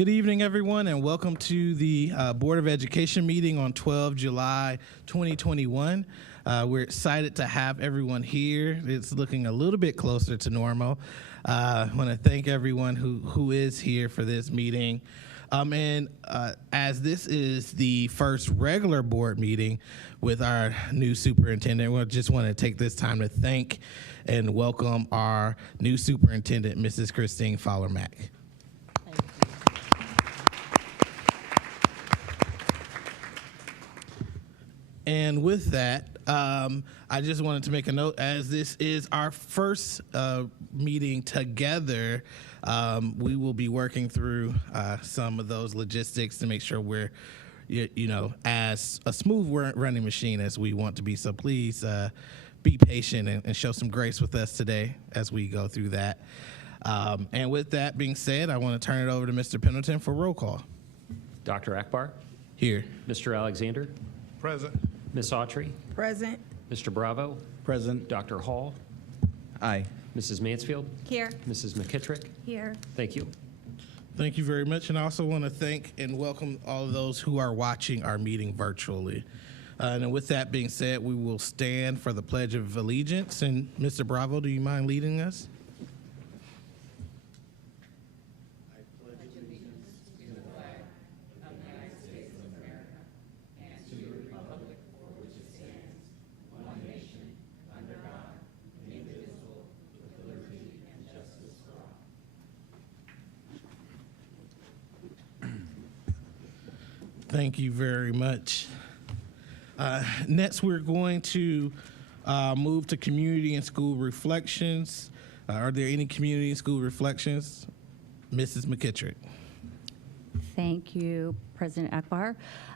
Good evening, everyone, and welcome to the Board of Education meeting on 12 July 2021. We're excited to have everyone here. It's looking a little bit closer to normal. I want to thank everyone who is here for this meeting. As this is the first regular board meeting with our new superintendent, we just want to take this time to thank and welcome our new superintendent, Mrs. Christine Fowler-Mack. And with that, I just wanted to make a note, as this is our first meeting together, we will be working through some of those logistics to make sure we're, as a smooth running machine as we want to be. So please be patient and show some grace with us today as we go through that. And with that being said, I want to turn it over to Mr. Pendleton for roll call. Dr. Akbar? Here. Mr. Alexander? Present. Ms. Autry? Present. Mr. Bravo? Present. Dr. Hall? Aye. Mrs. Mansfield? Here. Mrs. McKittrick? Here. Thank you. Thank you very much. And I also want to thank and welcome all of those who are watching our meeting virtually. And with that being said, we will stand for the Pledge of Allegiance. And Mr. Bravo, do you mind leading us? Thank you very much. Next, we're going to move to community and school reflections. Are there any community and school reflections? Mrs. McKittrick. Thank you, President Akbar.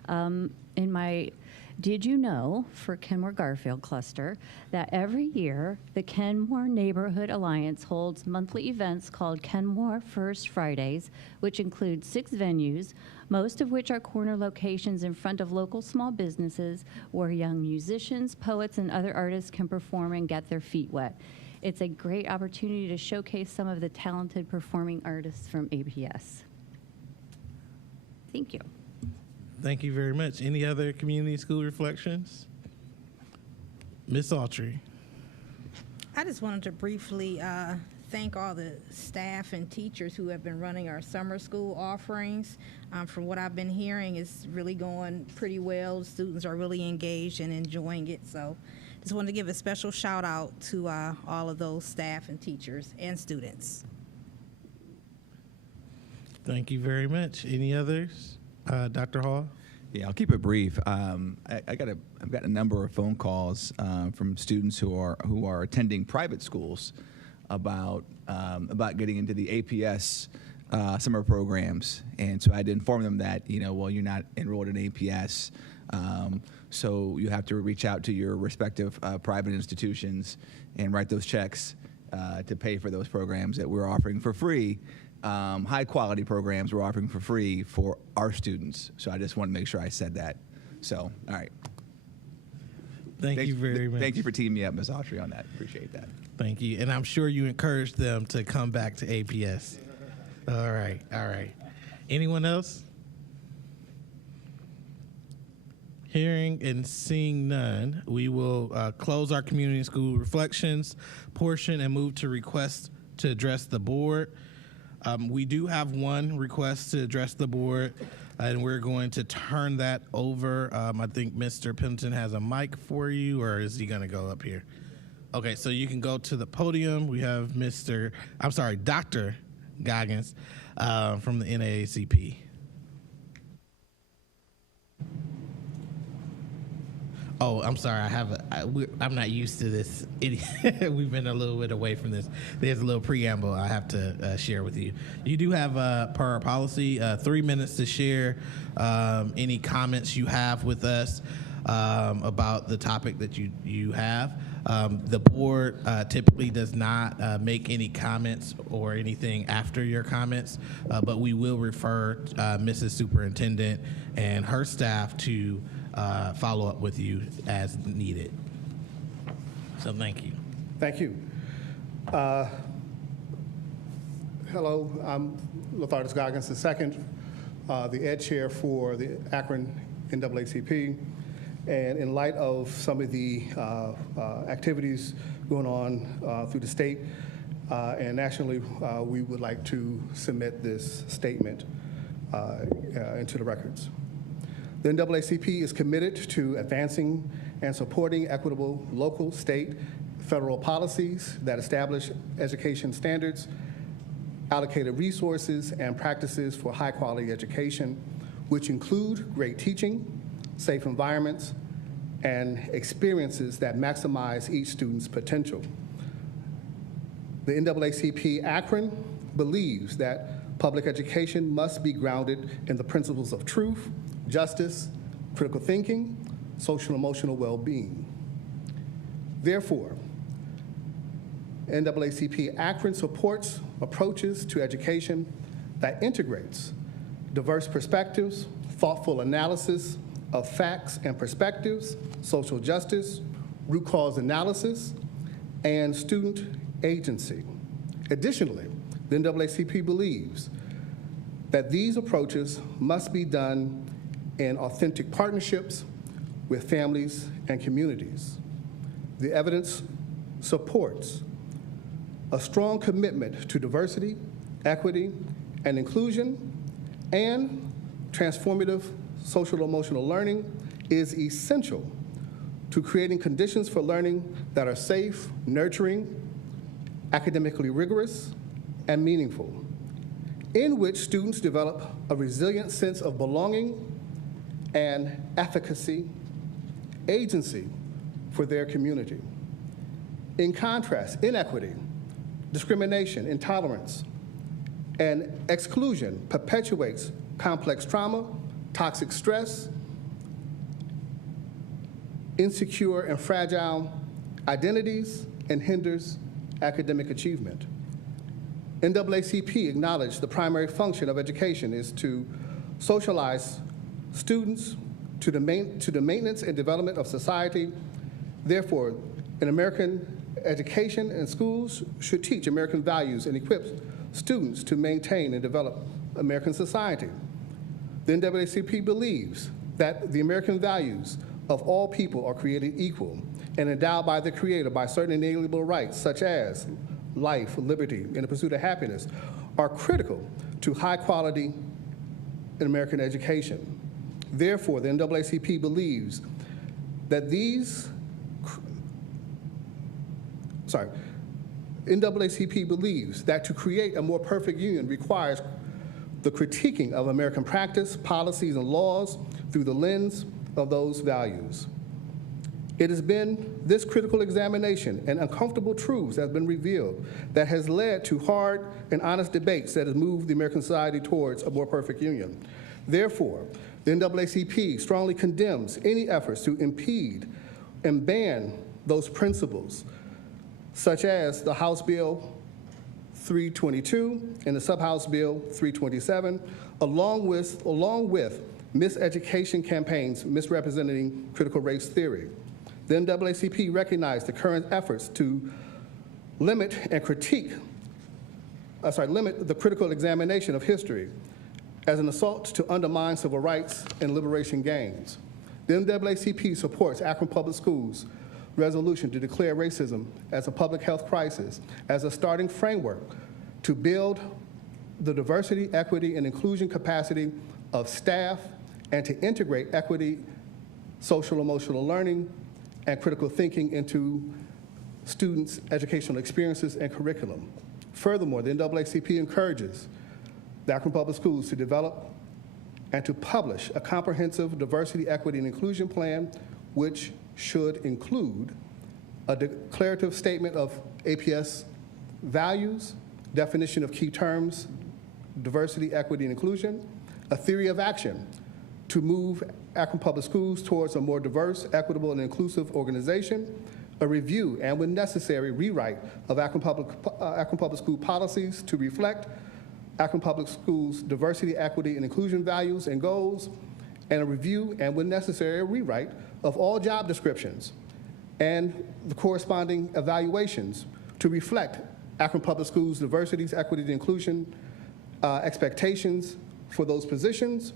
In my Did you know for Kenmore-Garfield cluster that every year the Kenmore Neighborhood Alliance holds monthly events called Kenmore First Fridays, which include 6 venues, most of which are corner locations in front of local small businesses where young musicians, poets, and other artists can perform and get their feet wet. It's a great opportunity to showcase some of the talented performing artists from APS. Thank you. Thank you very much. Any other community school reflections? Ms. Autry. I just wanted to briefly thank all the staff and teachers who have been running our summer school offerings. From what I've been hearing, it's really going pretty well. Students are really engaged and enjoying it. So just wanted to give a special shout out to all of those staff and teachers and students. Thank you very much. Any others? Dr. Hall? Yeah, I'll keep it brief. I've got a number of phone calls from students who are attending private schools about getting into the APS summer programs, and so I had to inform them that you're not enrolled in APS, so you have to reach out to your respective private institutions and write those checks to pay for those programs that we're offering for free. High quality programs we're offering for free for our students. So I just want to make sure I said that. So, all right. Thank you very much. Thank you for teaming me up, Ms. Autry, on that. Appreciate that. Thank you. And I'm sure you encouraged them to come back to APS. All right. All right. Anyone else? Hearing and seeing none, we will close our community and school reflections portion and move to request to address the board. We do have one request to address the board, and we're going to turn that over. I think Mr. Pendleton has a mic for you, or is he going to go up here? Okay, so you can go to the podium. We have Dr. Goggins from the NAACP. Oh, I'm sorry. I'm not used to this. We've been a little bit away from this. There's a little preamble I have to share with you. You do have, per our policy, 3 minutes to share any comments you have with us about the topic that you have. The board typically does not make any comments or anything after your comments, but we will refer Mrs. Superintendent and her staff to follow up with you as needed. So thank you. Thank you. Hello, I'm Lathartis Goggins II, the Ed Chair for the Akron NAACP. And in light of some of the activities going on through the state and nationally, we would like to submit this statement into the records. The NAACP is committed to advancing and supporting equitable local, state, federal policies that establish education standards, allocated resources, and practices for high-quality education, which include great teaching, safe environments, and experiences that maximize each student's potential. The NAACP Akron believes that public education must be grounded in the principles of truth, justice, critical thinking, social and emotional well-being. Therefore, NAACP Akron supports approaches to education that integrates diverse perspectives, thoughtful analysis of facts and perspectives, social justice, root cause analysis, and student agency. Additionally, the NAACP believes that these approaches must be done in authentic partnerships with families and communities. The evidence supports a strong commitment to diversity, equity, and inclusion, and transformative social emotional learning is essential to creating conditions for learning that are safe, nurturing, academically rigorous, and meaningful, in which students develop a resilient sense of belonging and efficacy, agency for their community. In contrast, inequity, discrimination, intolerance, and exclusion perpetuates complex trauma, toxic stress, insecure and fragile identities, and hinders academic achievement. NAACP acknowledged the primary function of education is to socialize students to the maintenance and development of society. Therefore, in American education and schools should teach American values and equip students to maintain and develop American society. The NAACP believes that the American values of all people are created equal and endowed by the Creator by certain inalienable rights such as life, liberty, and the pursuit of happiness are critical to high quality in American education. Therefore, the NAACP believes that NAACP believes that to create a more perfect union requires the critiquing of American practice, policies, and laws through the lens of those values. It has been this critical examination and uncomfortable truths that have been revealed that has led to hard and honest debates that has moved the American society towards a more perfect union. Therefore, the NAACP strongly condemns any efforts to impede and ban those principles, such as the House Bill 322 and the Sub-House Bill 327, along with miseducation campaigns misrepresenting critical race theory. The NAACP recognized the current efforts to limit the critical examination of history as an assault to undermine civil rights and liberation gains. The NAACP supports Akron Public Schools' resolution to declare racism as a public health crisis as a starting framework to build the diversity, equity, and inclusion capacity of staff and to integrate equity, social emotional learning, and critical thinking into students' educational experiences and curriculum. Furthermore, the NAACP encourages the Akron Public Schools to develop and to publish a comprehensive diversity, equity, and inclusion plan, which should include a declarative statement of APS values, definition of key terms, diversity, equity, and inclusion, a theory of action to move Akron Public Schools towards a more diverse, equitable, and inclusive organization, a review and, when necessary, rewrite of Akron Public School policies to reflect Akron Public Schools' diversity, equity, and inclusion values and goals, and a review and, when necessary, a rewrite of all job descriptions and the corresponding evaluations to reflect Akron Public Schools' diversity, equity, and inclusion expectations for those positions,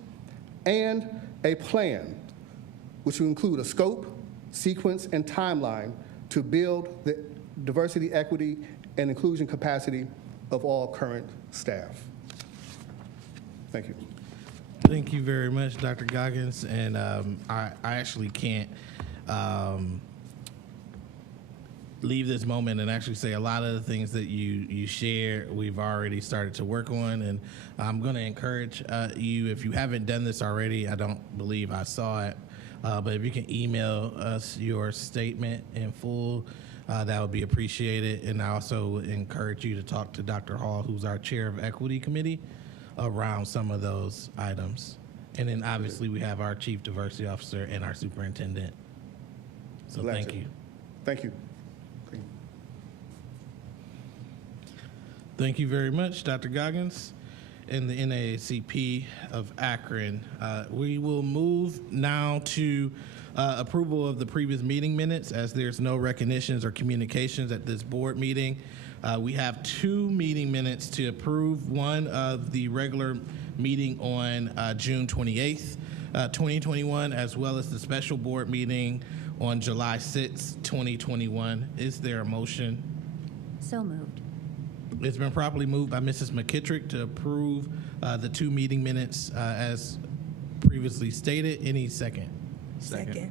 and a plan, which will include a scope, sequence, and timeline to build the diversity, equity, and inclusion capacity of all current staff. Thank you. Thank you very much, Dr. Goggins. And I actually can't leave this moment and actually say a lot of the things that you shared, we've already started to work on. And I'm going to encourage you, if you haven't done this already, I don't believe I saw it, but if you can email us your statement in full, that would be appreciated. And I also encourage you to talk to Dr. Hall, who's our chair of Equity Committee, around some of those items. And then obviously we have our Chief Diversity Officer and our Superintendent. So Glad thank to. you. Thank you. Thank you very much, Dr. Goggins and the NAACP of Akron. We will move now to approval of the previous meeting minutes, as there's no recognitions or communications at this board meeting. We have 2 meeting minutes to approve. One of the regular meeting on June 28th, 2021, as well as the special board meeting on July 6th, 2021. Is there a motion? So moved. It's been properly moved by Mrs. McKittrick to approve the 2 meeting minutes as previously stated. Any second? Second.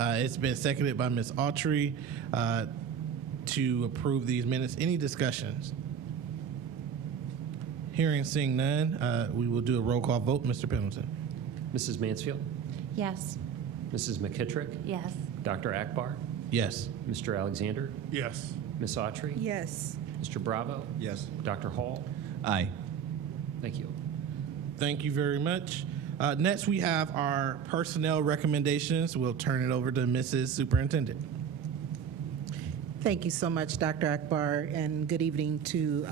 It's been seconded by Ms. Autry to approve these minutes. Any discussions? Hearing, seeing none, we will do a roll call vote. Mr. Pendleton. Mrs. Mansfield, Yes. Mrs. McKittrick, Yes. Dr. Akbar, Yes. Mr. Alexander, Yes. Ms. Autry, Yes. Mr. Bravo, Yes. Dr. Hall. Aye. Thank you. Thank you very much. Next, we have our personnel recommendations. We'll turn it over to Mrs. Superintendent. Thank you so much, Dr. Akbar, and good evening to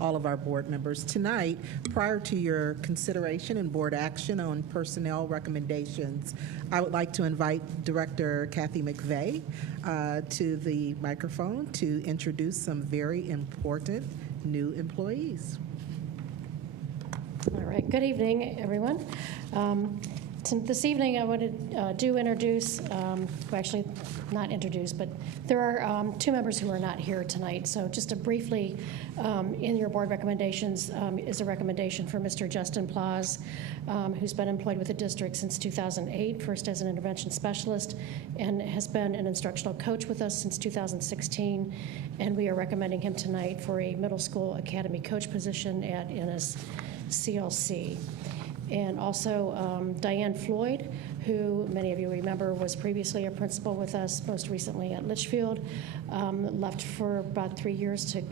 all of our board members. Tonight, prior to your consideration and board action on personnel recommendations, I would like to invite Director Kathy McVeigh to the microphone to introduce some very important new employees. All right, good evening, everyone. This evening I want to introduce, well, actually not introduce, but there are 2 members who are not here tonight. So just to briefly, in your board recommendations is a recommendation for Mr. Justin Plaus, who's been employed with the district since 2008, first as an intervention specialist, and has been an instructional coach with us since 2016. And we are recommending him tonight for a middle school academy coach position at NSCLC. And also Diane Floyd, who many of you remember was previously a principal with us, most recently at Litchfield, left for about 3 years to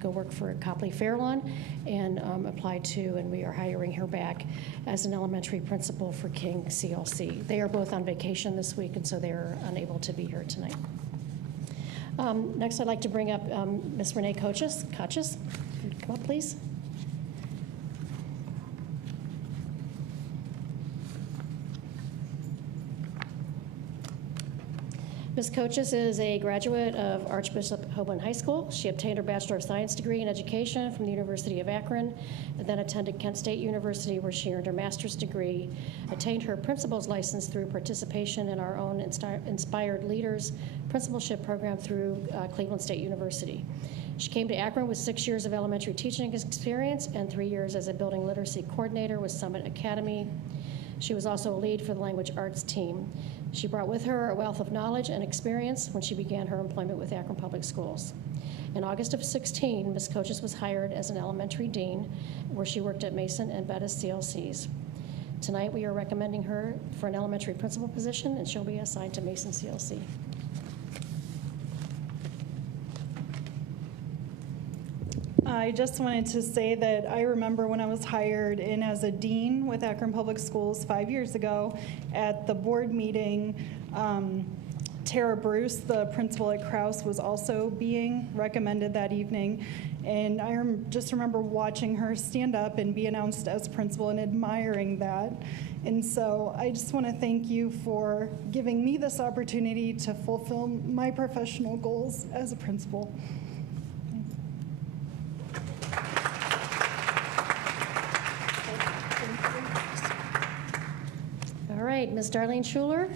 go work for Copley Fairlawn, and applied to, and we are hiring her back as an elementary principal for King CLC. They are both on vacation this week, and so they are unable to be here tonight. Next, I'd like to bring up Ms. Renee Kochis. Come up, please. Ms. Kochis is a graduate of Archbishop Hoban High School. She obtained her Bachelor of Science degree in Education from the University of Akron, and then attended Kent State University, where she earned her master's degree, attained her principal's license through participation in our own Inspired Leaders principalship program through Cleveland State University. She came to Akron with 6 years of elementary teaching experience and 3 years as a building literacy coordinator with Summit Academy. She was also a lead for the language arts team. She brought with her a wealth of knowledge and experience when she began her employment with Akron Public Schools. In August of 16, Ms. Kochis was hired as an elementary dean, where she worked at Mason and Bettis CLCs. Tonight, we are recommending her for an elementary principal position, and she'll be assigned to Mason CLC. I just wanted to say that I remember when I was hired in as a dean with Akron Public Schools 5 years ago, at the board meeting, Tara Bruce, the principal at Krause, was also being recommended that evening. And I just remember watching her stand up and be announced as principal and admiring that. And so I just want to thank you for giving me this opportunity to fulfill my professional goals as a principal. Ms. Darlene Schuler.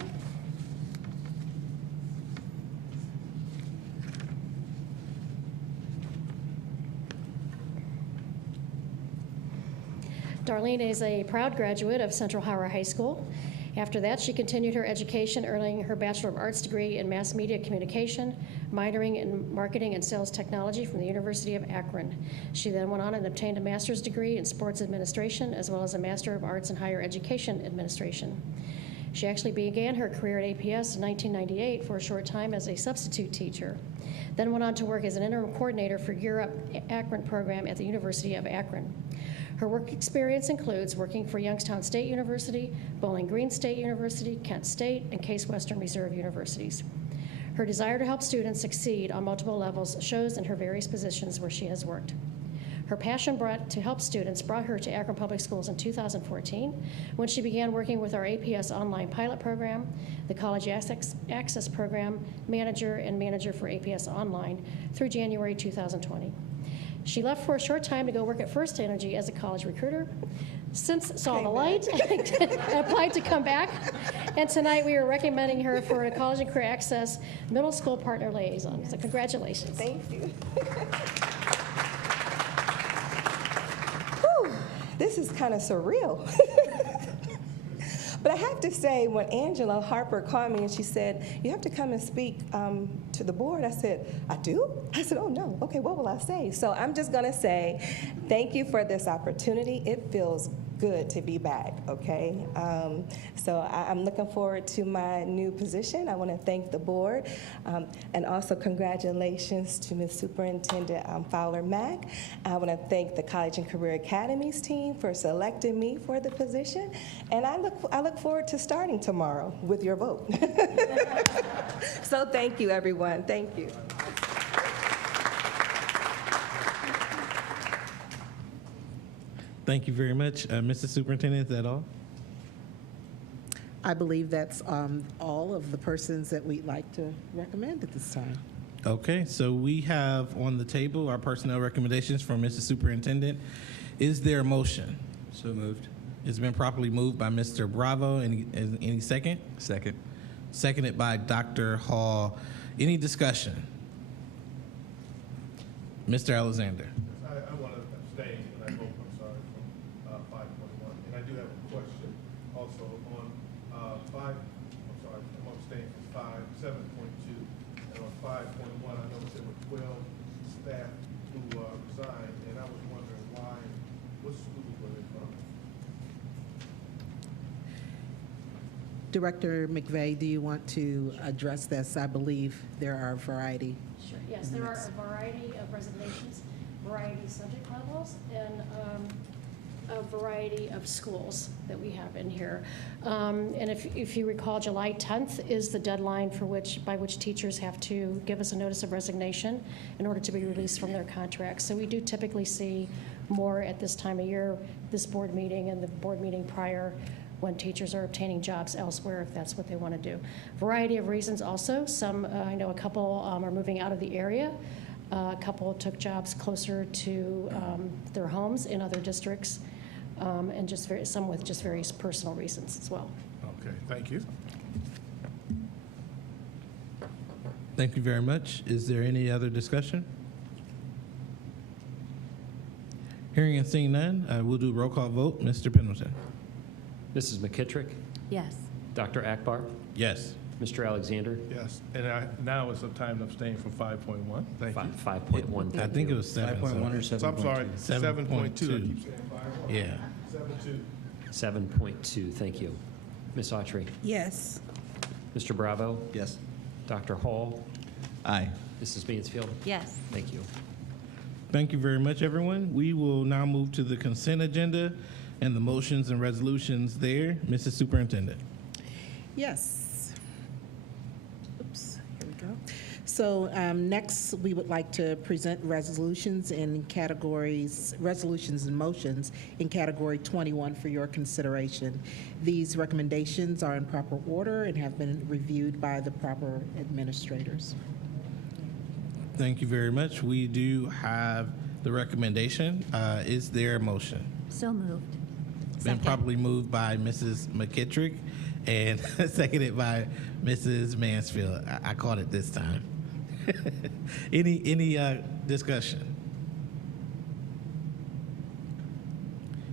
Darlene is a proud graduate of Central Howard High School. After that, she continued her education, earning her Bachelor of Arts degree in Mass Media Communication, minoring in Marketing and Sales Technology from the University of Akron. She then went on and obtained a master's degree in Sports Administration, as well as a Master of Arts in Higher Education Administration. She actually began her career at APS in 1998 for a short time as a substitute teacher, then went on to work as an interim coordinator for Europe Akron program at the University of Akron. Her work experience includes working for Youngstown State University, Bowling Green State University, Kent State, and Case Western Reserve Universities. Her desire to help students succeed on multiple levels shows in her various positions where she has worked. Her passion to help students brought her to Akron Public Schools in 2014 when she began working with our APS online pilot program, the College Access Program Manager and Manager for APS Online through January 2020. She left for a short time to go work at First Energy as a college recruiter. Since saw the light, and applied to come back. And tonight we are recommending her for a College and Career Access Middle School Partner Liaison. So congratulations. Thank you. Whew, this is kind of surreal. But I have to say, when Angela Harper called me and she said, you have to come and speak to the board, I said, I do? I said, oh no, okay, what will I say? So I'm just gonna say, thank you for this opportunity. It feels good to be back, okay? So I'm looking forward to my new position. I wanna thank the board, and also congratulations to Ms. Superintendent Fowler Mack. I wanna thank the College and Career Academies team for selecting me for the position, and I look forward to starting tomorrow with your vote. So thank you, everyone. Thank you. Thank you very much. Mr. Superintendent, is that all? I believe that's all of the persons that we'd like to recommend at this time. Okay, so we have on the table our personnel recommendations from Mr. Superintendent. Is there a motion? So moved. It's been properly moved by Mr. Bravo. Any second? Second. Seconded by Dr. Hall. Any discussion? Mr. Alexander. I want to abstain, and I hope, I'm sorry, from 5.1. And I do have a question also on 5, I'm sorry, I'm abstaining from 7.2. And on 5.1, I noticed there were 12 staff who resigned, and I was wondering why, what schools were they from? Director McVeigh, do you want to address this? I believe there are a variety. Sure. Yes, there are a variety of resignations, variety of subject levels, and a variety of schools that we have in here. And if you recall, July 10th is the deadline by which teachers have to give us a notice of resignation in order to be released from their contracts. So we do typically see more at this time of year, this board meeting and the board meeting prior, when teachers are obtaining jobs elsewhere, if that's what they want to do. Variety of reasons also. Some, I know a couple are moving out of the area. A couple took jobs closer to their homes in other districts, and some with just various personal reasons as well. Okay, thank you. Thank you very much. Is there any other discussion? Hearing and seeing none, we'll do a roll call vote. Mr. Pendleton. Mrs. McKittrick, Yes. Dr. Akbar, Yes. Mr. Alexander, Yes, and now it's a time to abstain from 5.1. Thank you. 5.1. I think it was 7. 5.1 or So I'm sorry, 7.2. I keep saying 5.1. Yeah. 7.2. 7.2, thank you. Ms. Autry, Yes. Mr. Bravo, Yes. Dr. Hall, Aye. Mrs. Mansfield. Yes. Thank you. Thank you very much, everyone. We will now move to the consent agenda and the motions and resolutions there. Mrs. Superintendent. Yes. Oops, here we go. So next, we would like to present resolutions and motions in category 21 for your consideration. These recommendations are in proper order and have been reviewed by the proper administrators. Thank you very much. We do have the recommendation. Is there a motion? So moved. Been properly moved by Mrs. McKittrick and seconded by Mrs. Mansfield. I caught it this time. Any discussion?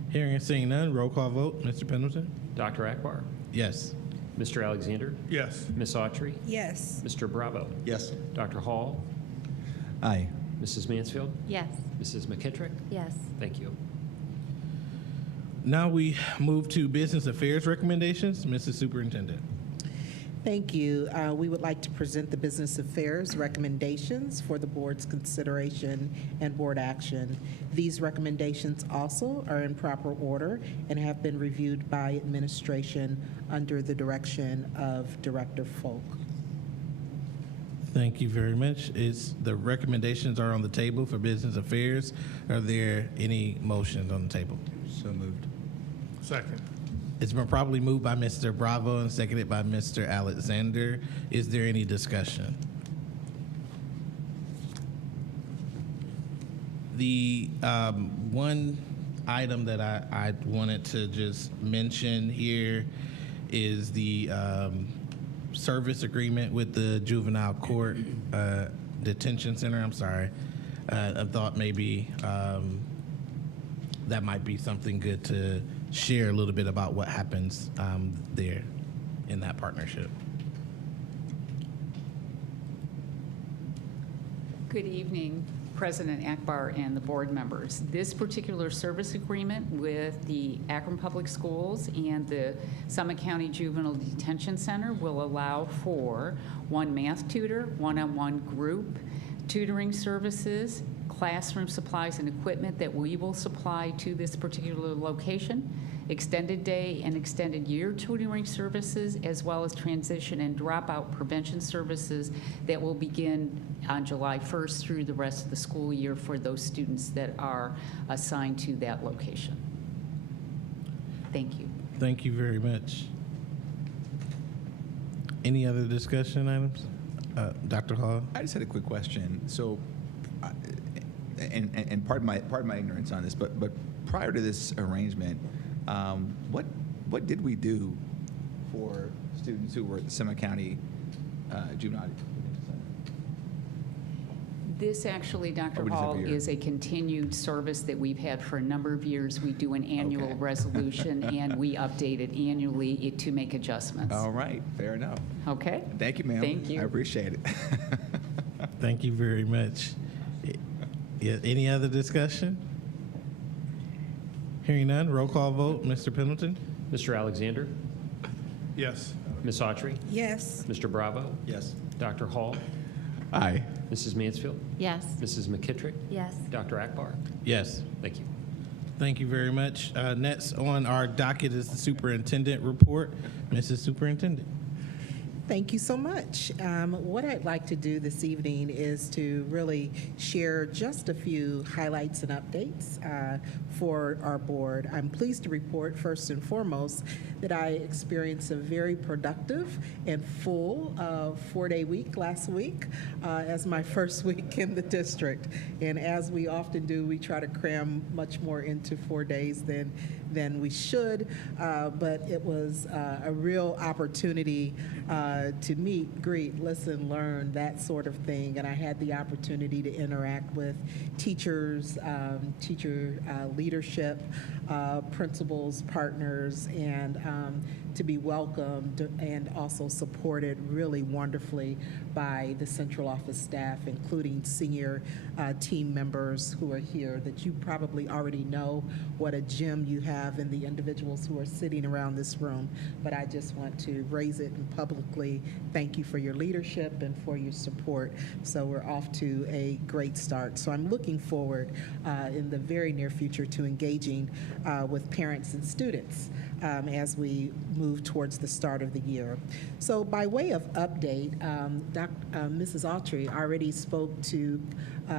Hearing and seeing none, roll call vote. Mr. Pendleton? Dr. Akbar, Yes. Mr. Alexander, Yes. Ms. Autry, Yes. Mr. Bravo, Yes. Dr. Hall, Aye. Mrs. Mansfield, Yes. Mrs. McKittrick. Yes. Thank you. Now we move to business affairs recommendations. Mrs. Superintendent. Thank you. We would like to present the business affairs recommendations for the board's consideration and board action. These recommendations also are in proper order and have been reviewed by administration under the direction of Director Folk. Thank you very much. The recommendations are on the table for business affairs. Are there any motions on the table? So moved. Second. It's been properly moved by Mr. Bravo and seconded by Mr. Alexander. Is there any discussion? The one item that I wanted to just mention here is the service agreement with the Juvenile Court Detention Center. I'm sorry. I thought maybe that might be something good to share a little bit about what happens there in that partnership. Good evening, President Akbar and the board members. This particular service agreement with the Akron Public Schools and the Summit County Juvenile Detention Center will allow for one math tutor, one-on-one group tutoring services, classroom supplies and equipment that we will supply to this particular location, extended day and extended year tutoring services, as well as transition and dropout prevention services that will begin on July 1st through the rest of the school year for those students that are assigned to that location. Thank you. Thank you very much. Any other discussion items? Dr. Hall? I just had a quick question. So, and pardon my ignorance on this, but prior to this arrangement, what did we do for students who were at the Summit County Juvenile Detention Center? This actually, Dr. we just Hall, every year? is a continued service that we've had for a number of years. We do an annual Okay. resolution, and we update it annually to make adjustments. All right, fair enough. Okay? Thank you, ma'am. Thank you. I appreciate it. Thank you very much. Yeah, any other discussion? Hearing none, roll call vote. Mr. Pendleton? Mr. Alexander, Yes. Ms. Autry, Yes. Mr. Bravo, Yes. Dr. Hall, Aye. Mrs. Mansfield, Yes. Mrs. McKittrick, Yes. Dr. Akbar. Yes. Thank you. Thank you very much. Next on our docket is the Superintendent Report. Mrs. Superintendent. Thank you so much. What I'd like to do this evening is to really share just a few highlights and updates for our board. I'm pleased to report, first and foremost, that I experienced a very productive and full 4-day week last week as my first week in the district. And as we often do, we try to cram much more into 4 days than we should, but it was a real opportunity to meet, greet, listen, learn, that sort of thing. And I had the opportunity to interact with teachers, teacher leadership, principals, partners, and to be welcomed and also supported really wonderfully by the central office staff, including senior team members who are here that you probably already know what a gem you have in the individuals who are sitting around this room. But I just want to raise it and publicly thank you for your leadership and for your support. So we're off to a great start. So I'm looking forward in the very near future to engaging with parents and students as we move towards the start of the year. So by way of update, Mrs. Autry already spoke to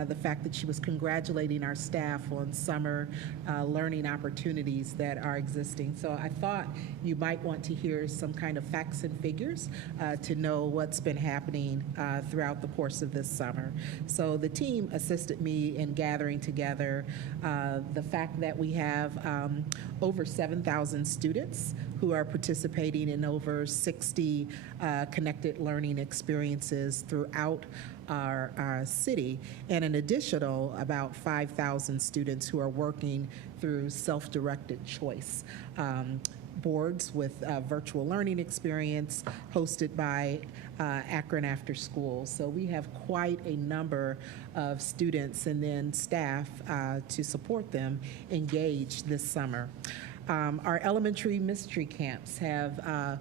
the fact that she was congratulating our staff on summer learning opportunities that are existing. So I thought you might want to hear some kind of facts and figures to know what's been happening throughout the course of this summer. So the team assisted me in gathering together the fact that we have over 7,000 students students who are participating in over 60 connected learning experiences throughout our city, and an additional about 5,000 students who are working through self-directed choice boards with virtual learning experience hosted by Akron After School. So we have quite a number of students and then staff to support them engaged this summer. Our elementary mystery camps have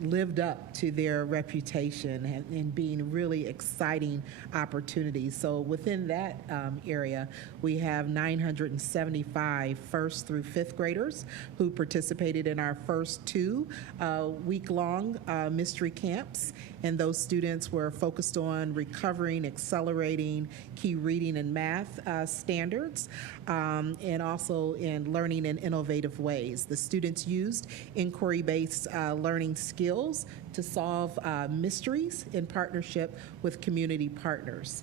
lived up to their reputation and being really exciting opportunities. So within that area, we have 975 first through fifth graders who participated in our first two week-long mystery camps. And those students were focused on recovering, accelerating key reading and math standards, and also in learning in innovative ways. The students used inquiry-based learning skills to solve mysteries in partnership with community partners,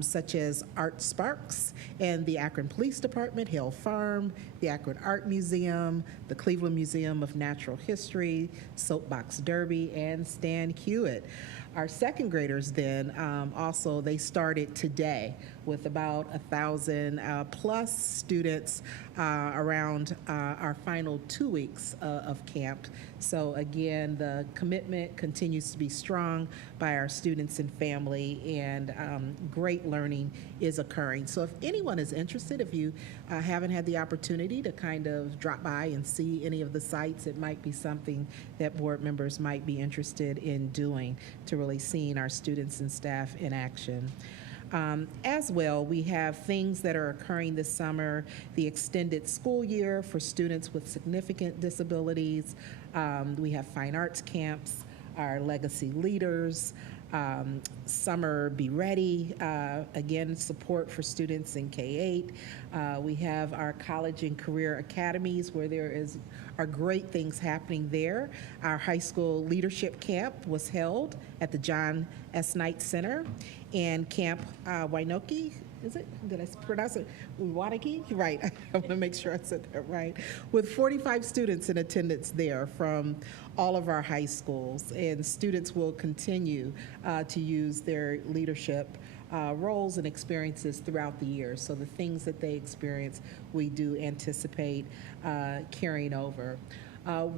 such as Art Sparks and the Akron Police Department, Hill Farm, the Akron Art Museum, the Cleveland Museum of Natural History, Soapbox Derby, and Stan Hewitt. Our second graders then also, they started today with about 1,000 plus students around our final 2 weeks of camp. So again, the commitment continues to be strong by our students and family, and great learning is occurring. So if anyone is interested, if you haven't had the opportunity to kind of drop by and see any of the sites, it might be something that board members might be interested in doing to really seeing our students and staff in action. As well, we have things that are occurring this summer, the extended school year for students with significant disabilities. We have fine arts camps, our legacy leaders, summer Be Ready, again, support for students in K-8. We have our college and career academies where are great things happening there. Our high school leadership camp was held at the John S. Knight Center, and Camp Wainoki, is it? Did I pronounce it? Wanaki? Right. I want to make sure I said that right. With 45 students in attendance there from all of our high schools, and students will continue to use their leadership roles and experiences throughout the year. So the things that they experience, we do anticipate carrying over.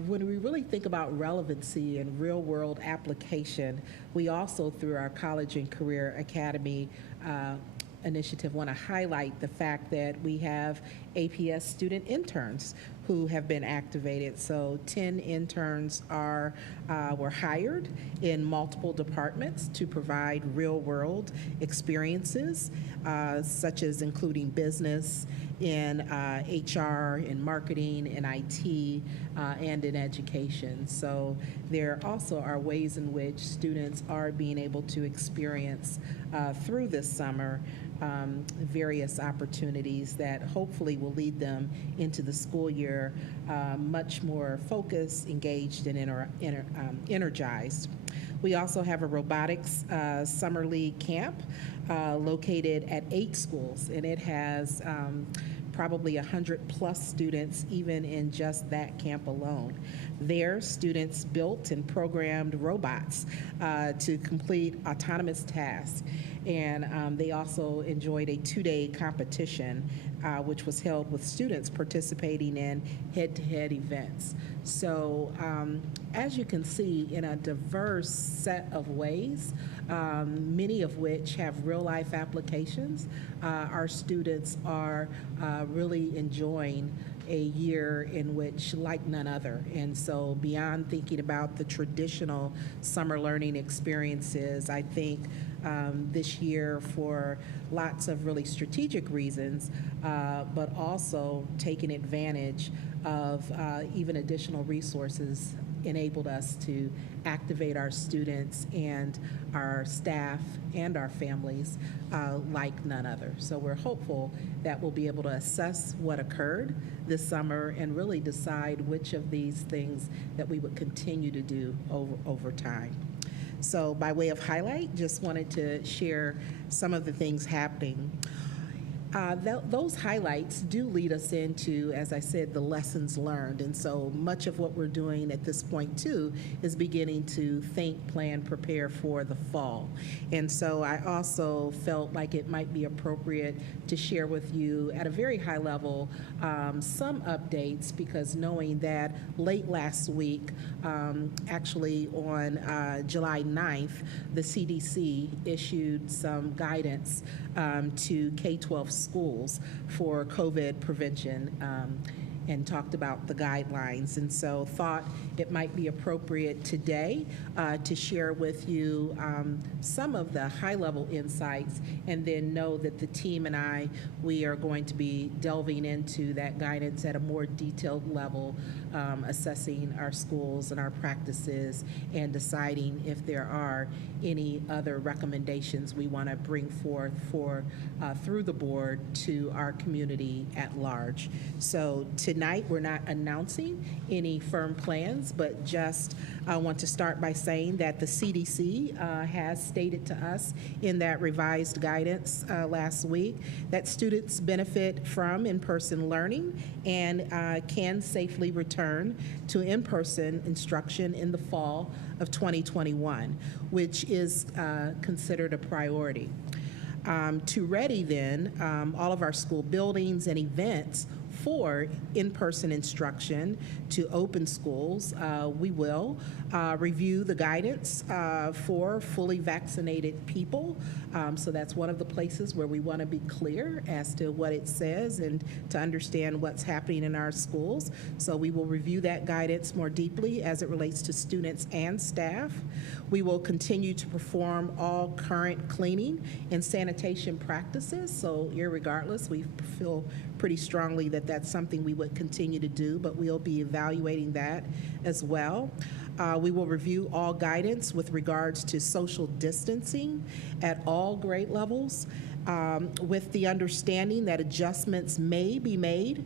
When we really think about relevancy and real-world application, we also, through our College and Career Academy initiative, want to highlight the fact that we have APS student interns who have been activated. So 10 interns were hired in multiple departments to provide real-world experiences, such as including business, in HR, in marketing, in IT, and in education. So there also are ways in which students are being able to experience through this summer various opportunities that hopefully will lead them into the school year much more focused, engaged, and energized. We also have a robotics summer league camp located at 8 schools, and it has probably 100 plus students even in just that camp alone. There, students built and programmed robots to complete autonomous tasks. And they also enjoyed a 2-day competition, which was held with students participating in head-to-head events. So as you can see, in a diverse set of ways, many of which have real-life applications, our students are really enjoying a year in which like none other. And so beyond thinking about the traditional summer learning experiences, I think this year, for lots of really strategic reasons, but also taking advantage of even additional resources, enabled us to activate our students and our staff and our families like none other. So we're hopeful that we'll be able to assess what occurred this summer and really decide which of these things that we would continue to do over time. So by way of highlight, just wanted to share some of the things happening. Those highlights do lead us into, as I said, the lessons learned. And so much of what we're doing at this point, too, is beginning to think, plan, prepare for the fall. And so I also felt like it might be appropriate to share with you at a very high level some updates, because knowing that late last week, actually on July 9th, the CDC issued some guidance to K-12 schools for COVID prevention, and talked about the guidelines. And so thought it might be appropriate today to share with you some of the high-level insights, and then know that the team and I, we are going to be delving into that guidance at a more detailed level, assessing our schools and our practices, and deciding if there are any other recommendations we want to bring forth for through the board to our community at large. So tonight we're not announcing any firm plans, but just want to start by saying that the CDC has stated to us in that revised guidance last week that students benefit from in-person learning and can safely return to in-person instruction in the fall of 2021, which is considered a priority. To ready then all of our school buildings and events for in-person instruction to open schools, we will review the guidance for fully vaccinated people. So that's one of the places where we want to be clear as to what it says and to understand what's happening in our schools. So we will review that guidance more deeply as it relates to students and staff. We will continue to perform all current cleaning and sanitation practices. So irregardless, we feel pretty strongly that that's something we would continue to do, but we'll be evaluating that as well. We will review all guidance with regards to social distancing at all grade levels, with the understanding that adjustments may be made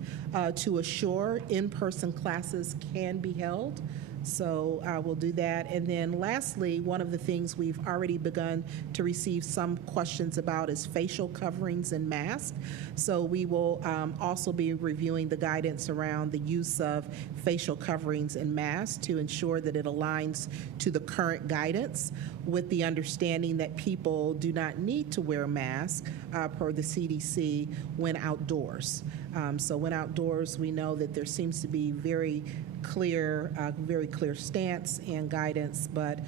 to assure in-person classes can be held. So we'll do that. And then lastly, one of the things we've already begun to receive some questions about is facial coverings and masks. So we will also be reviewing the guidance around the use of facial coverings and masks to ensure that it aligns to the current guidance, with the understanding that people do not need to wear masks per the CDC when outdoors. So when outdoors, we know that there seems to be very clear stance and guidance, but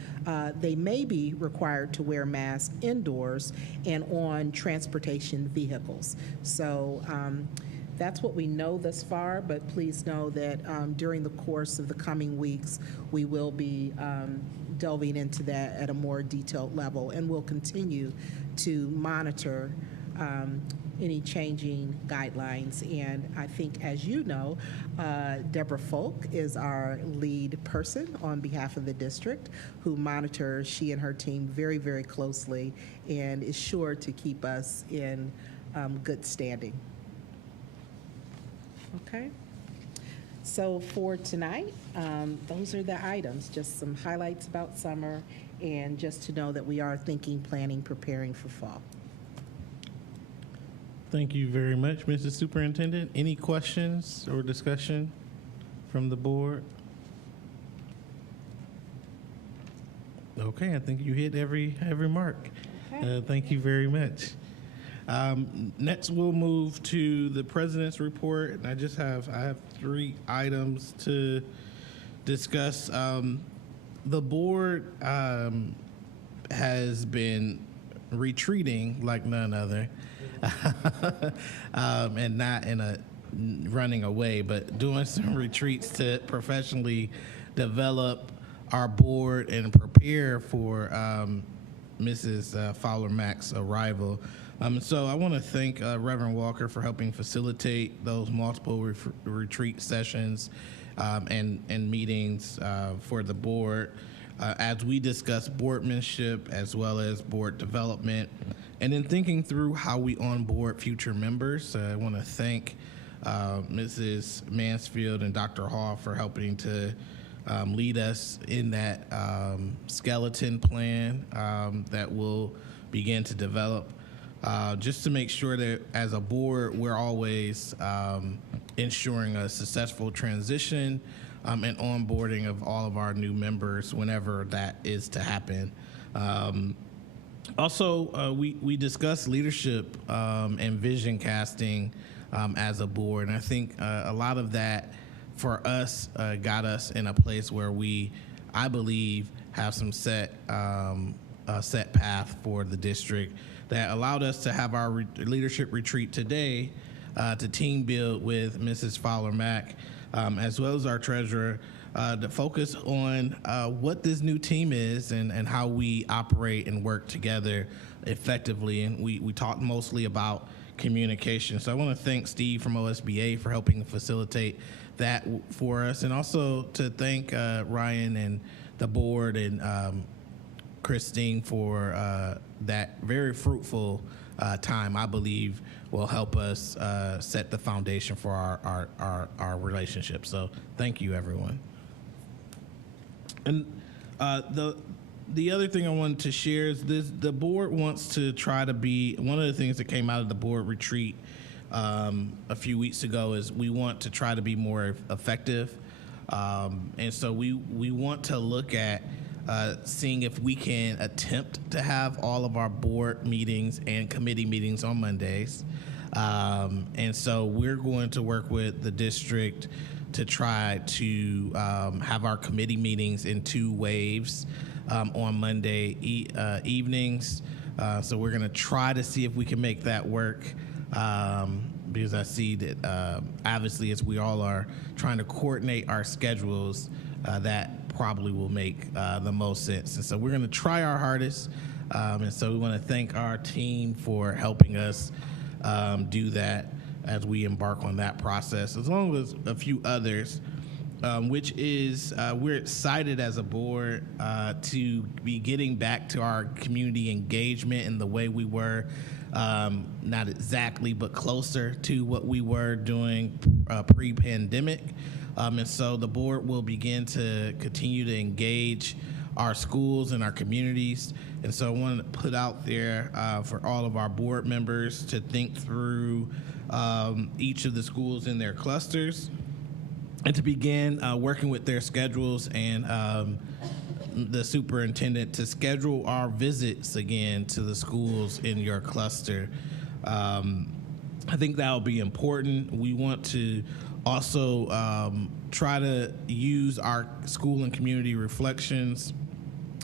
they may be required to wear masks indoors and on transportation vehicles. So that's what we know thus far, but please know that during the course of the coming weeks, we will be delving into that at a more detailed level, and we'll continue to monitor any changing guidelines. And I think, as you know, Deborah Folk is our lead person on behalf of the district, who monitors, she and her team, very, very closely, and is sure to keep us in good standing. Okay. So for tonight, those are the items, just some highlights about summer, and just to know that we are thinking, planning, preparing for fall. Thank you very much, Mrs. Superintendent. Any questions or discussion from the board? Okay, I think you hit every mark. Okay. Thank you very much. Next, we'll move to the president's report, and I have 3 items to discuss. The board has been retreating like none other, and not in a running away, but doing some retreats to professionally develop our board and prepare for Mrs. Fowler-Mack's arrival. So I want to thank Reverend Walker for helping facilitate those multiple retreat sessions and meetings for the board as we discuss boardmanship as well as board development, and then thinking through how we onboard future members. I want to thank Mrs. Mansfield and Dr. Hall for helping to lead us in that skeleton plan that we'll begin to develop just to make sure that as a board, we're always ensuring a successful transition and onboarding of all of our new members whenever that is to happen. Also, we discussed leadership and vision casting as a board, and I think a lot of that for us got us in a place where I believe, have some set path for the district that allowed us to have our leadership retreat today to team build with Mrs. Fowler-Mack, as well as our treasurer, to focus on what this new team is and how we operate and work together effectively. And we talked mostly about communication. So I want to thank Steve from OSBA for helping facilitate that for us, and also to thank Ryan and the board and Christine for that very fruitful time. I believe will help us set the foundation for our relationship. So thank you, everyone. And the other thing I wanted to share is the board wants to try to be, one of the things that came out of the board retreat a few weeks ago is we want to try to be more effective. And so we want to look at seeing if we can attempt to have all of our board meetings and committee meetings on Mondays. And so we're going to work with the district to try to have our committee meetings in 2 waves on Monday evenings. So we're going to try to see if we can make that work, because I see that obviously as we all are trying to coordinate our schedules, that probably will make the most sense. And so we're going to try our hardest. And so we want to thank our team for helping us do that as we embark on that process, as long as a few others, which is we're excited as a board to be getting back to our community engagement in the way we were, not exactly, but closer to what we were doing pre-pandemic. And so the board will begin to continue to engage our schools and our communities. And so I wanted to put out there for all of our board members to think through each of the schools in their clusters and to begin working with their schedules and the superintendent to schedule our visits again to the schools in your cluster. I think that will be important. We want to also try to use our school and community reflections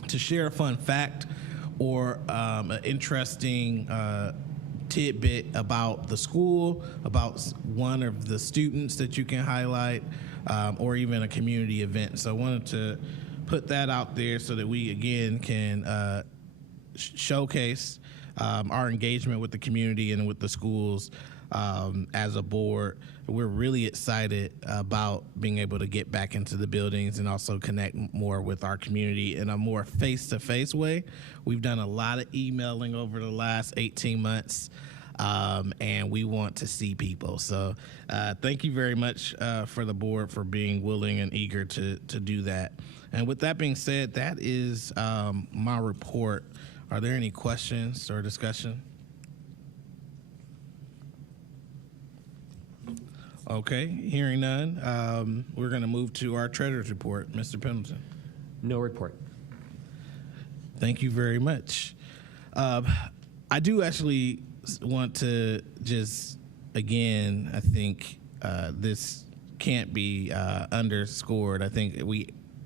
to share a fun fact or an interesting tidbit about the school, about one of the students that you can highlight, or even a community event. So I wanted to put that out there so that we, again, can showcase our engagement with the community and with the schools as a board. We're really excited about being able to get back into the buildings and also connect more with our community in a more face-to-face way. We've done a lot of emailing over the last 18 months, and we want to see people. So thank you very much for the board for being willing and eager to do that. And with that being said, that is my report. Are there any questions or discussion? Okay, hearing none, we're going to move to our treasurer's report. Mr. Pendleton. No report. Thank you very much. I do actually want to just, again, I think this can't be underscored. I think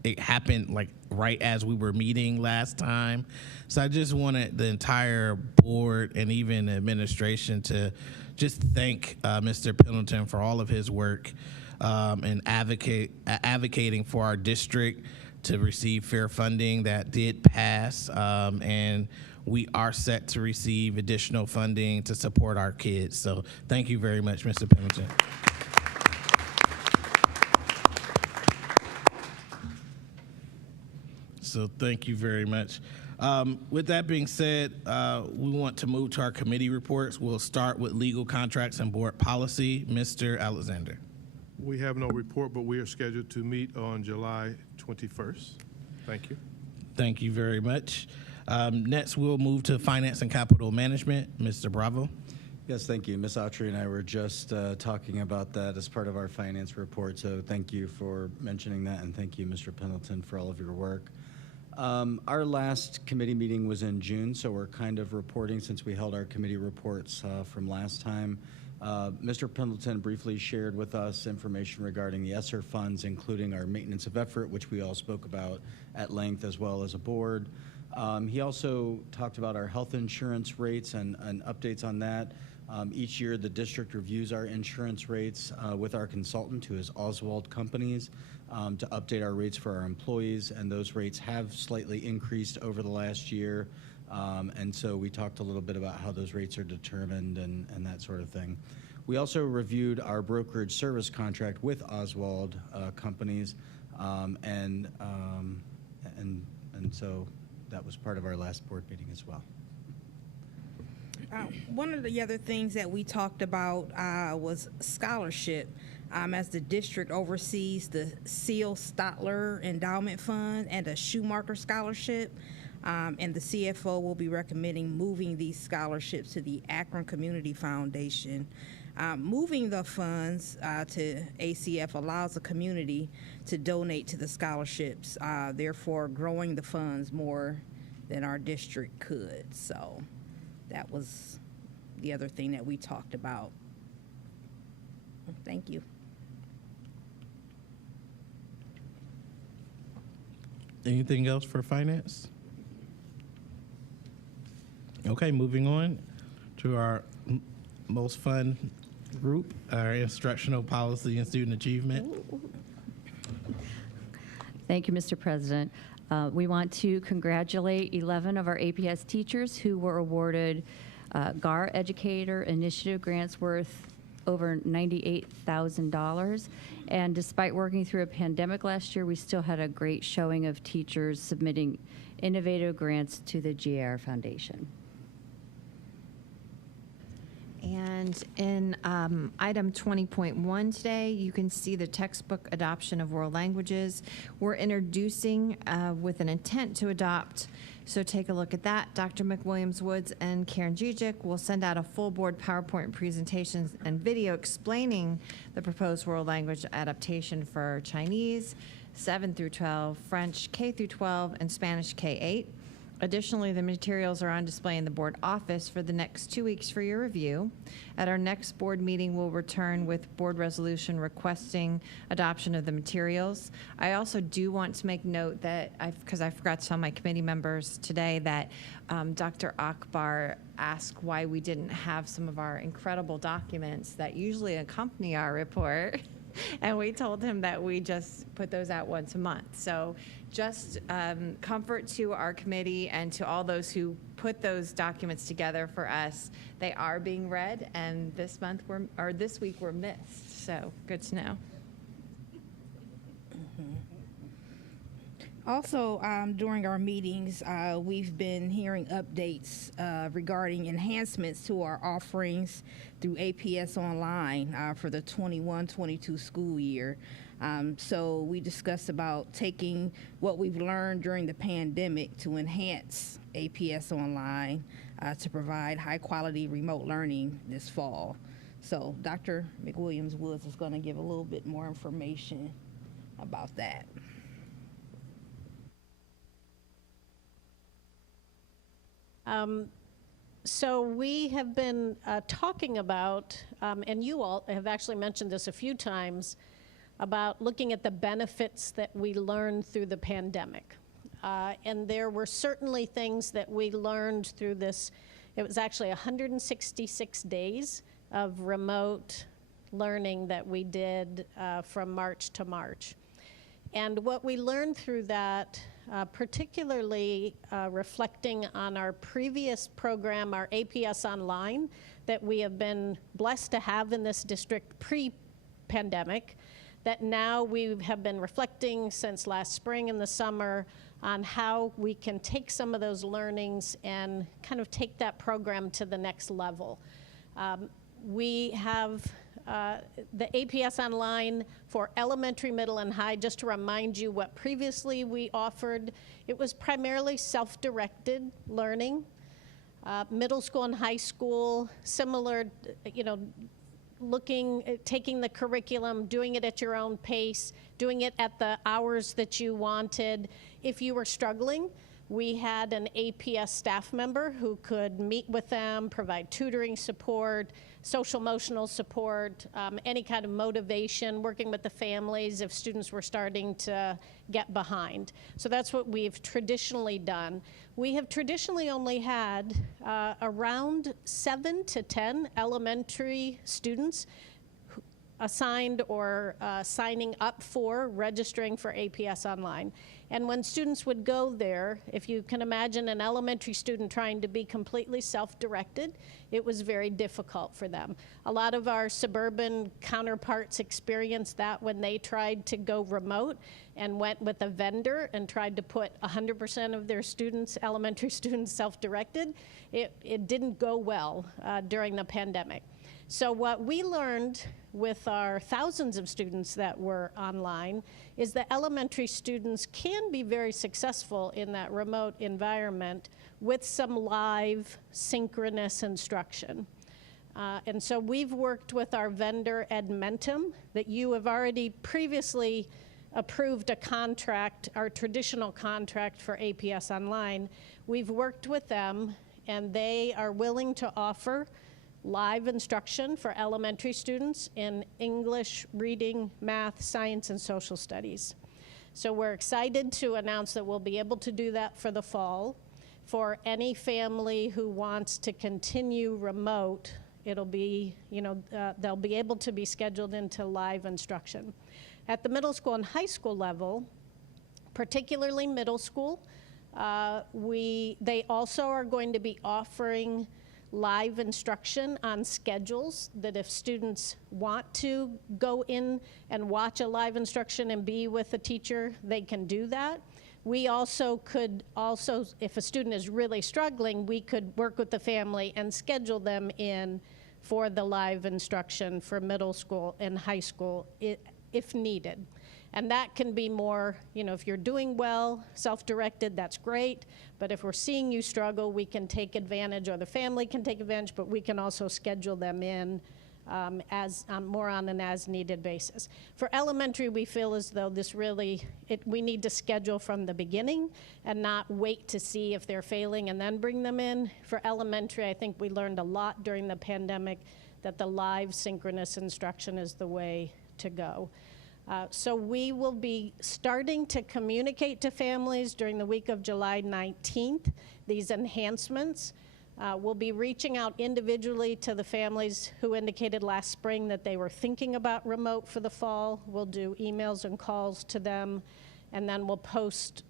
it happened like right as we were meeting last time. So I just wanted the entire board and even administration to just thank Mr. Pendleton for all of his work and advocating for our district to receive fair funding that did pass, and we are set to receive additional funding to support our kids. So thank you very much, Mr. Pendleton. So thank you very much. With that being said, we want to move to our committee reports. We'll start with legal contracts and board policy. Mr. Alexander. We have no report, but we are scheduled to meet on July 21st. Thank you. Thank you very much. Next, we'll move to Finance and Capital Management. Mr. Bravo. Yes, thank you. Ms. Autry and I were just talking about that as part of our finance report, so thank you for mentioning that, and thank you, Mr. Pendleton, for all of your work. Our last committee meeting was in June, so we're kind of reporting since we held our committee reports from last time. Mr. Pendleton briefly shared with us information regarding the ESSER funds, including our maintenance of effort, which we all spoke about at length as well as a board. He also talked about our health insurance rates and updates on that. Each year, the district reviews our insurance rates with our consultant, who is Oswald Companies, to update our rates for our employees, and those rates have slightly increased over the last year. And so we talked a little bit about how those rates are determined and that sort of thing. We also reviewed our brokerage service contract with Oswald Companies, and so that was part of our last board meeting as well. One of the other things that we talked about was scholarship. As the district oversees the Seal Stotler Endowment Fund and the Schumacher Scholarship, and the CFO will be recommending moving these scholarships to the Akron Community Foundation. Moving the funds to ACF allows the community to donate to the scholarships, therefore growing the funds more than our district could. So that was the other thing that we talked about. Thank you. Anything else for finance? Okay, moving on to our most fun group, our instructional policy and student achievement. Thank you, Mr. President. We want to congratulate 11 of our APS teachers who were awarded GAR Educator Initiative grants worth over $98,000. And despite working through a pandemic last year, we still had a great showing of teachers submitting innovative grants to the GAR Foundation. And in item 20.1 today, you can see the textbook adoption of world languages. We're introducing with an intent to adopt, so take a look at that. Dr. McWilliams-Woods and Karen Jujic will send out a full board PowerPoint presentations and video explaining the proposed world language adaptation for Chinese, 7 through 12, French, K through 12, and Spanish, K-8. Additionally, the materials are on display in the board office for the next 2 weeks for your review. At our next board meeting, we'll return with board resolution requesting adoption of the materials. I also do want to make note that, because I forgot to tell my committee members today, that Dr. Akbar asked why we didn't have some of our incredible documents that usually accompany our report. And we told him that we just put those out once a month. So just comfort to our committee and to all those who put those documents together for us. They are being read, and this week we're missed. So good to know. Also, during our meetings, we've been hearing updates regarding enhancements to our offerings through APS Online for the 21-22 school year. So we discussed about taking what we've learned during the pandemic to enhance APS Online to provide high-quality remote learning this fall. So Dr. McWilliams-Woods is going to give a little bit more information about that. So we have been talking about, and you all have actually mentioned this a few times, about looking at the benefits that we learned through the pandemic. And there were certainly things that we learned through this. It was actually 166 days of remote learning that we did from March to March. And what we learned through that, particularly reflecting on our previous program, our APS Online, that we have been blessed to have in this district pre-pandemic, that now we have been reflecting since last spring and the summer on how we can take some of those learnings and kind of take that program to the next level. We have the APS Online for elementary, middle, and high, just to remind you what previously we offered, it was primarily self-directed learning. Middle school and high school, similar, taking the curriculum, doing it at your own pace, doing it at the hours that you wanted. If you were struggling, we had an APS staff member who could meet with them, provide tutoring support, social emotional support, any kind of motivation, working with the families if students were starting to get behind. So that's what we've traditionally done. We have traditionally only had around 7 to 10 elementary students assigned or signing up for registering for APS Online. And when students would go there, if you can imagine an elementary student trying to be completely self-directed, it was very difficult for them. A lot of our suburban counterparts experienced that when they tried to go remote and went with a vendor and tried to put 100% of their students, elementary students, self-directed. It didn't go well during the pandemic. So what we learned with our thousands of students that were online is that elementary students can be very successful in that remote environment with some live synchronous instruction. And so we've worked with our vendor Edmentum that you have already previously approved a contract, our traditional contract for APS Online. We've worked with them and they are willing to offer live instruction for elementary students in English, reading, math, science, and social studies. So we're excited to announce that we'll be able to do that for the fall. For any family who wants to continue remote, it'll be, they'll be able to be scheduled into live instruction. At the middle school and high school level, particularly middle school, they also are going to be offering live instruction on schedules, that if students want to go in and watch a live instruction and be with a teacher, they can do that. We also could if a student is really struggling, we could work with the family and schedule them in for the live instruction for middle school and high school if needed. And that can be more, if you're doing well, self-directed, that's great. But if we're seeing you struggle, we can take advantage, or the family can take advantage, but we can also schedule them in more on an as-needed basis. For elementary, we feel as though we need to schedule from the beginning and not wait to see if they're failing and then bring them in. For elementary, I think we learned a lot during the pandemic that the live synchronous instruction is the way to go. So we will be starting to communicate to families during the week of July 19th, these enhancements. We'll be reaching out individually to the families who indicated last spring that they were thinking about remote for the fall. We'll do emails and calls to them, and then we'll post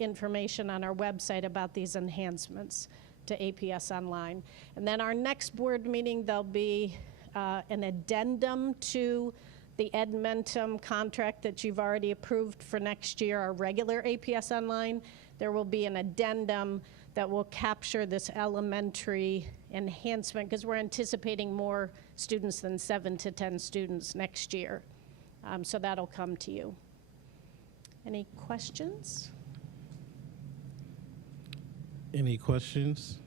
information on our website about these enhancements to APS Online. And then our next board meeting, there'll be an addendum to the Edmentum contract that you've already approved for next year, our regular APS Online. There will be an addendum that will capture this elementary enhancement, because we're anticipating more students than 7 to 10 students next year. So that'll come to you. Any questions? Any questions?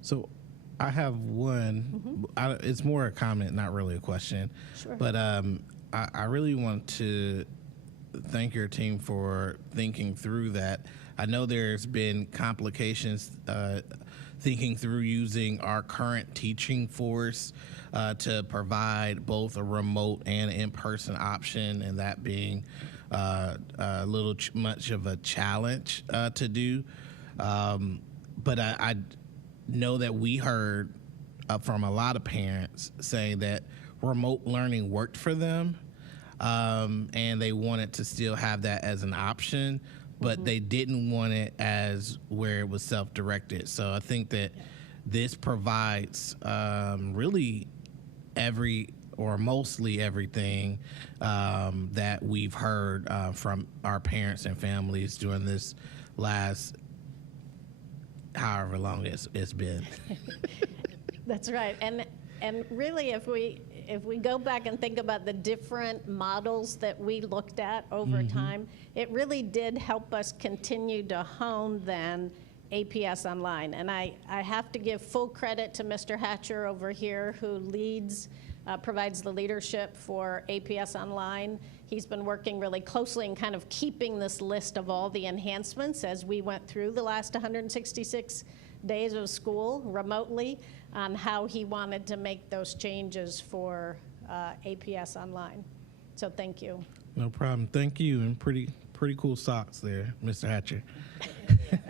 So I have one. It's more a comment, not really a question. Sure. But I really want to thank your team for thinking through that. I know there's been complications thinking through using our current teaching force to provide both a remote and in-person option, and that being a little much of a challenge to do. But I know that we heard from a lot of parents saying that remote learning worked for them, and they wanted to still have that as an option, but they didn't want it as where it was self-directed. So I think that this provides really mostly everything that we've heard from our parents and families during this last however long it's been. That's right. And And really, if we go back and think about the different models that we looked at over time, it really did help us continue to hone then APS Online. And I have to give full credit to Mr. Hatcher over here, who provides the leadership for APS Online. He's been working really closely and kind of keeping this list of all the enhancements as we went through the last 166 days of school remotely on how he wanted to make those changes for APS Online. So thank you. No problem. Thank you, and pretty cool socks there, Mr. Hatcher.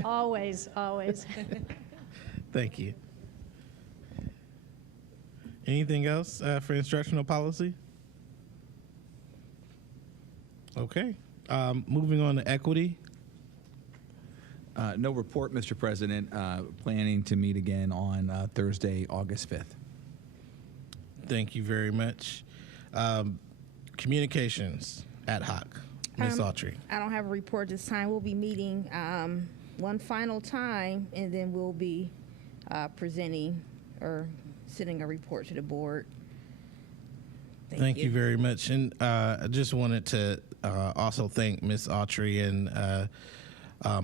Always, always. Thank you. Anything else for instructional policy? Okay. Moving on to equity. No report, Mr. President. Planning to meet again on Thursday, August 5th. Thank you very much. Communications ad hoc. Ms. Autry. I don't have a report this time. We'll be meeting one final time, and then we'll be presenting or sending a report to the board. Thank you very much. And I just wanted to also thank Ms. Autry and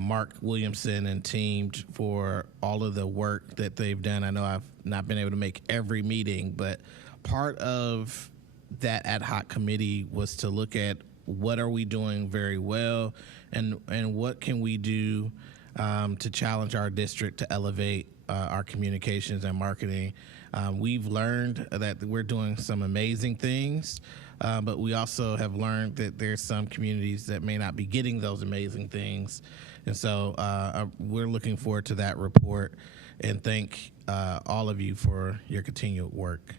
Mark Williamson and team for all of the work that they've done. I know I've not been able to make every meeting, but part of that ad hoc committee was to look at what are we doing very well and what can we do to challenge our district to elevate our communications and marketing. We've learned that we're doing some amazing things, but we also have learned that there's some communities that may not be getting those amazing things. And so we're looking forward to that report, and thank all of you for your continued work.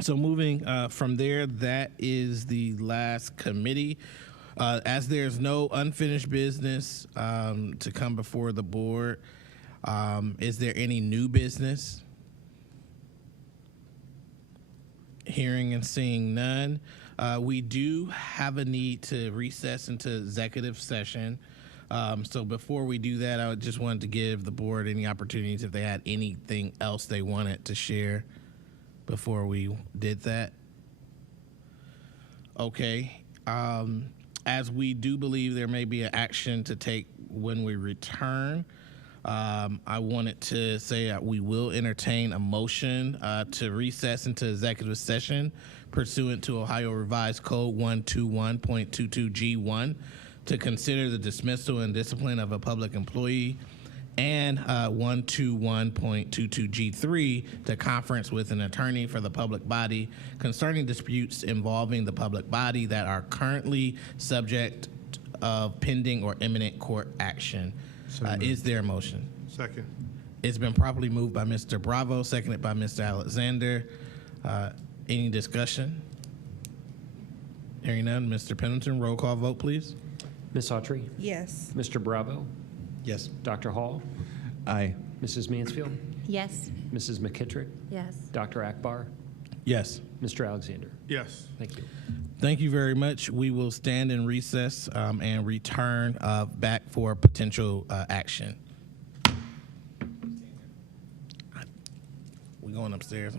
So moving from there, that is the last committee. As there's no unfinished business to come before the board, is there any new business? Hearing and seeing none. We do have a need to recess into executive session. So before we do that, I just wanted to give the board any opportunities if they had anything else they wanted to share before we did that. Okay. As we do believe there may be an action to take when we return, I wanted to say that we will entertain a motion to recess into executive session pursuant to Ohio Revised Code 121.22G1 to consider the dismissal and discipline of a public employee, and 121.22G3 to conference with an attorney for the public body concerning disputes involving the public body that are currently subject of pending or imminent court action. Is there a motion? Second. It's been properly moved by Mr. Bravo, seconded by Mr. Alexander. Any discussion? Hearing none, Mr. Pendleton, roll call vote, please. Ms. Autry? Yes. Mr. Bravo? Yes. Dr. Hall? Aye. Mrs. Mansfield? Yes. Mrs. McKittrick? Yes. Dr. Akbar? Yes. Mr. Alexander? Yes. Thank you. Thank you very much. We will stand in recess and return back for potential action. We're going upstairs.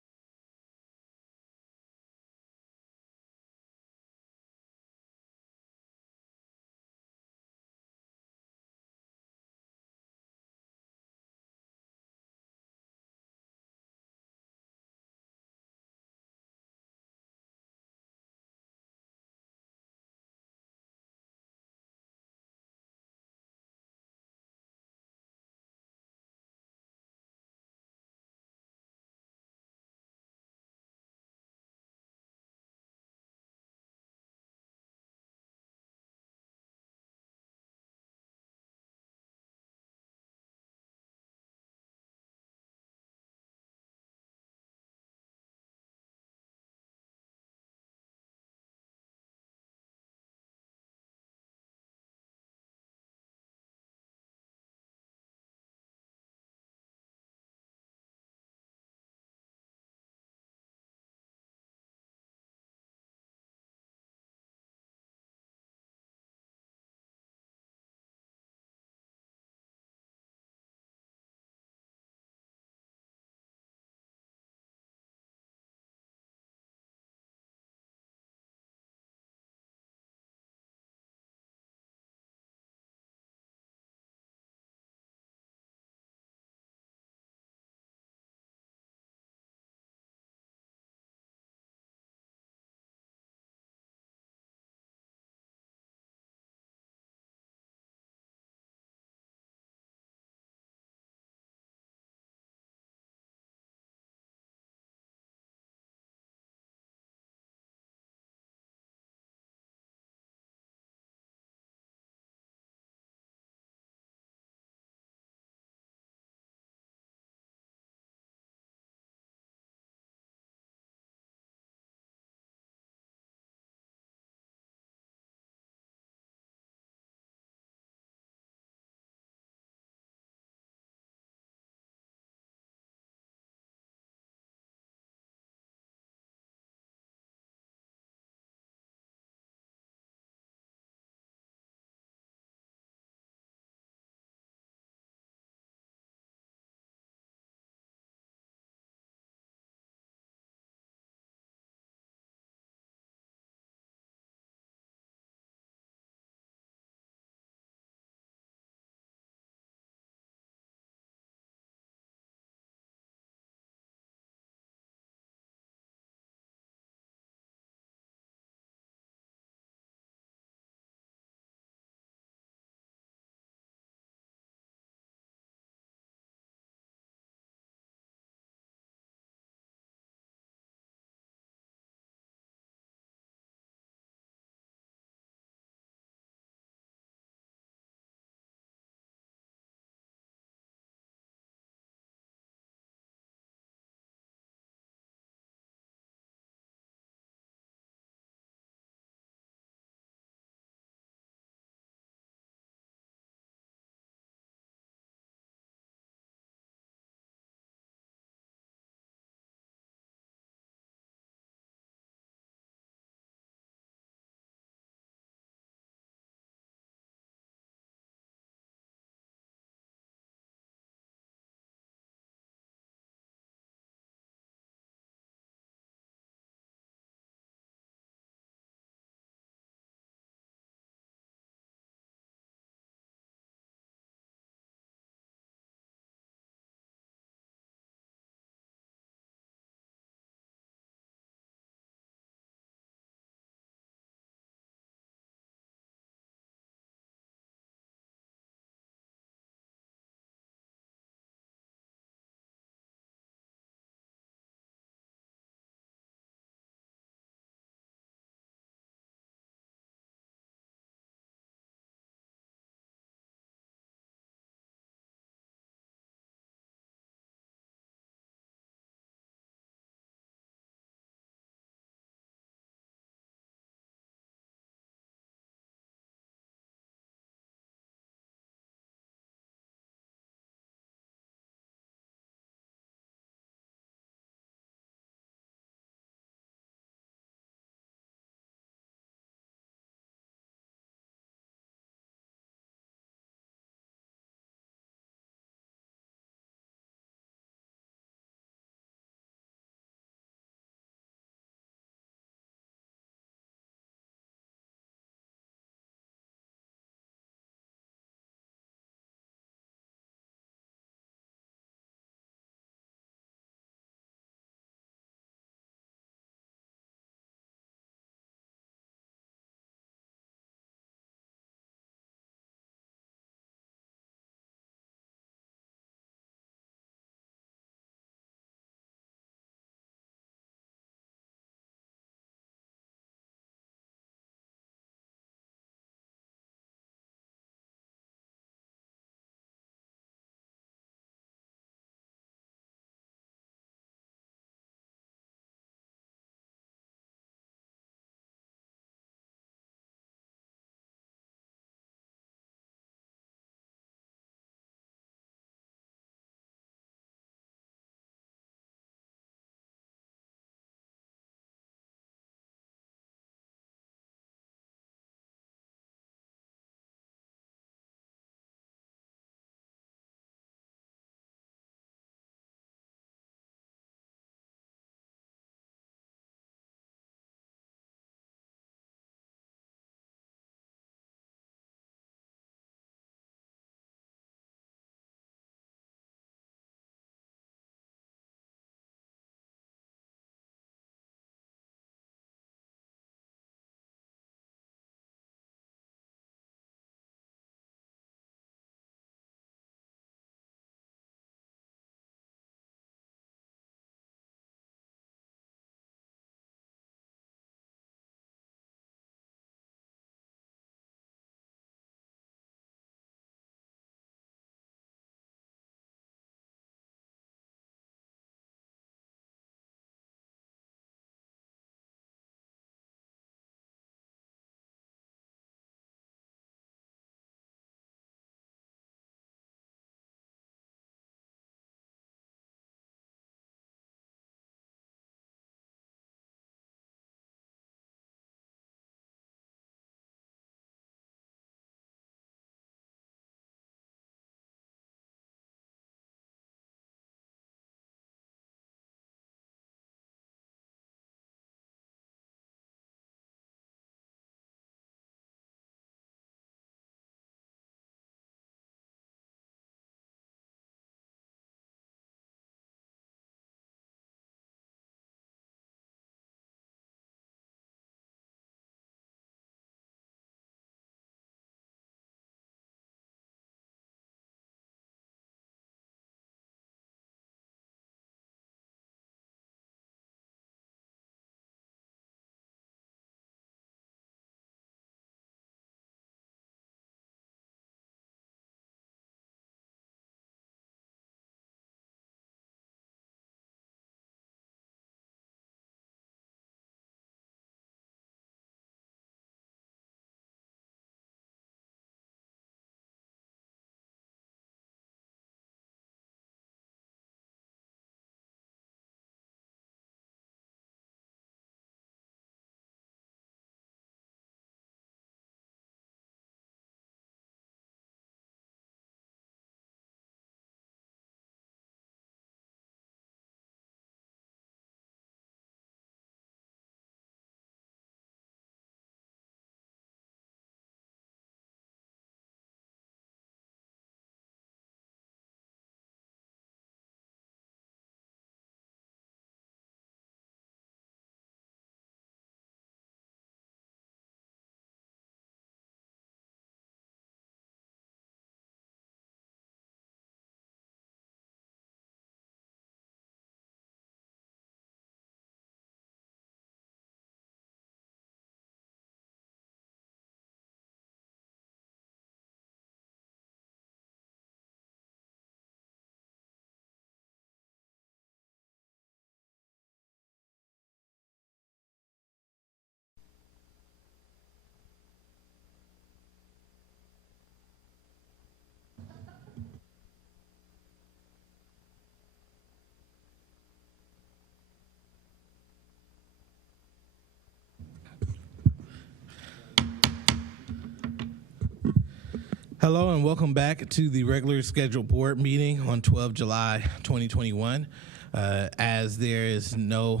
Hello and welcome back to the regular scheduled board meeting on 12 July 2021. As there is no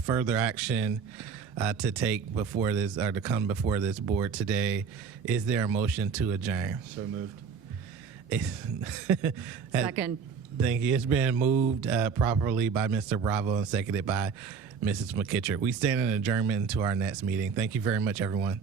further action to take before this or to come before this board today, is there a motion to adjourn? So moved. Second. Thank you. It's been moved properly by Mr. Bravo and seconded by Mrs. McKittrick. We stand in adjournment until our next meeting. Thank you very much, everyone.